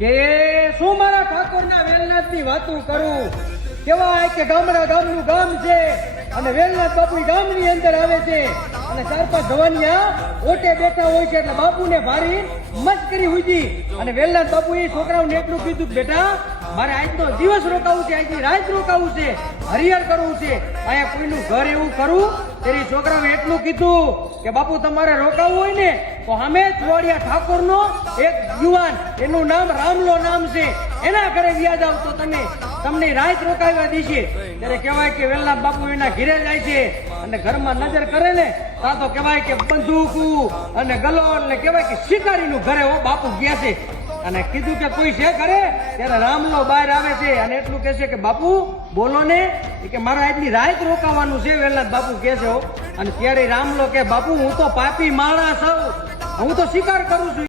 કે શું મારા ઠાકોરના વેલનાથની વાતો કરું? કેવાય કે ગામડા ગામનું ગામ છે અને વેલનાથ બાપુ ગામની અંદર આવે છે અને 4-5 જવાનિયા ઓટે બેઠા હોય છે એટલે બાપુને ભારી મસ્કરી હુજી અને વેલનાથ બાપુએ છોકરાઓને એટલું કીધું કે બેટા મારે આજનો દિવસ રોકાવું છે, આજની રાત રોકાવું છે, હરિહર કરવું છે, અહીંયા કોઈનું ઘર એવું કરું. તેરી છોકરાઓએ એટલું કીધું કે બાપુ તમારે રોકાવું હોય ને તો અમે ચુવાડિયા ઠાકોરનો એક યુવાન એનું નામ રામલો નામ છે એના ઘરે વ્યાજ આવતો તમને રાત રોકાવ્યા દેશે. ત્યારે કહેવાય કે વેલનાથ બાપુ એના ઘરે જાય છે અને ઘરમાં નજર કરે ને ત્યાં તો કહેવાય કે બંદૂક અને ગલોન ને કહેવાય કે શિકારીનું ઘરે બાપુ ગયા છે અને કીધું કે કોઈ છે ઘરે? ત્યારે રામલો બહાર આવે છે અને એટલું કહે છે કે બાપુ બોલો ને, કે મારે આજની રાત રોકાવાનું છે. વેલનાથ બાપુ કહે છે અને ત્યારે રામલો કે બાપુ હું તો પાપી માણસ છું, હું તો શિકાર કરું છું.